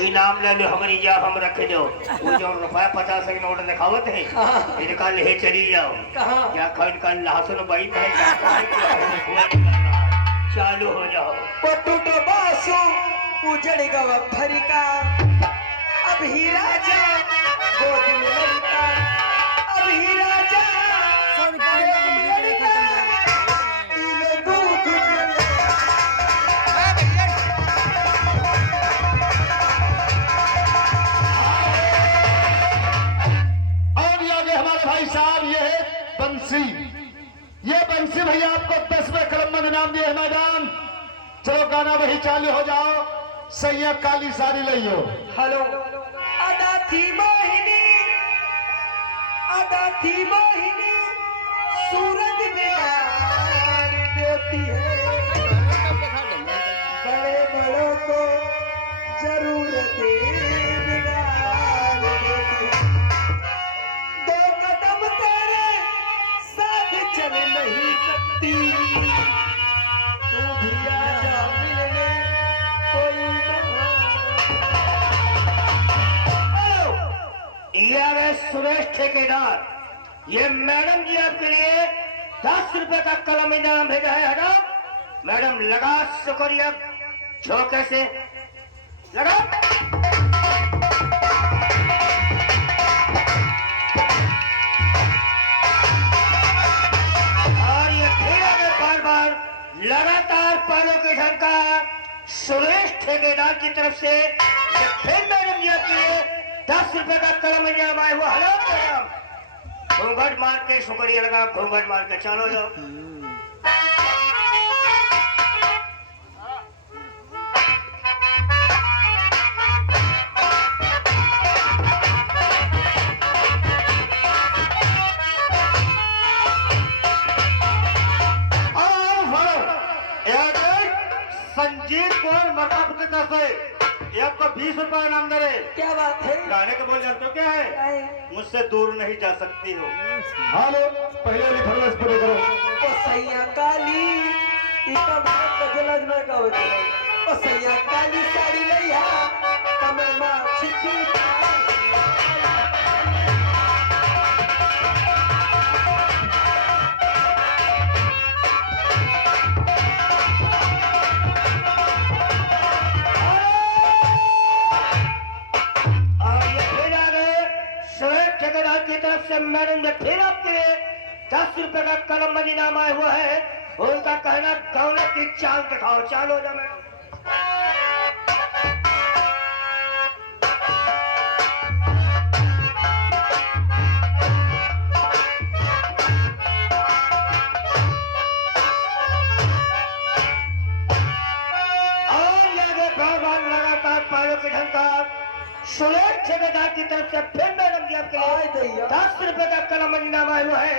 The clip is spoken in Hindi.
इनाम ले लो हमारी जाब हम रख दो। वो जो रुपया 50 के नोट दिखावत है इनका ले चली जाओ। क्या खैर का लहसुन बाई है चालू हो जाओ। पटुट बासु उजड़ गवा फरिका अब ही राजा गोद में लड़का अब ही राजा ये बंसी भैया आपको 10 में कलम इनाम दिए मैदान। चलो गाना वही चालू हो जाओ। सैया काली साड़ी लियो। हेलो अदा थी मोहिनी सूरज बिगाड़ देती है बड़े बड़ों को जरूरतें बिगाड़ देती है। दो कदम तेरे साथ चल नहीं सकती तू भी आजा मिलने कोई यार सुरेश ठेकेदार ये मैडम जी आपके लिए 10 रुपए का कलम इनाम भेजा है। हटो मैडम लगा शुक्रिया झोंके से लगा। और ये फिर आगे बार बार लगातार पालों के झंका सुरेश ठेकेदार की तरफ से ये फिर मैडम जी आपके लिए 10 रुपए का कलम इनाम आया हुआ। हेलो मैडम घूंघट मार के शुक्रिया लगा घूंघट मार के चलो जाओ। संजीत कौर मरकापुर से ये आपको 20 रुपए इनाम दे रहे। क्या बात है गाने के बोल जानते हो क्या है? मुझसे दूर नहीं जा सकती हो। हेलो पहले वाली फरमाइश पूरी करो। ओ सैया काली इतना बात गजलज में का होता है। ओ सैया काली साड़ी लइया कमर में छिपी की तरफ से मैडम ने फिर आपके लिए 10 रुपए का कलम इनाम आया हुआ है। उनका कहना गौने की चाल दिखाओ। चाल हो जाए मैडम। लगातार पालों के ढंकार सुरेश ठेकेदार की तरफ से फिर मैडम जी आपके लिए 10 रुपए का कलम इनाम आया हुआ है।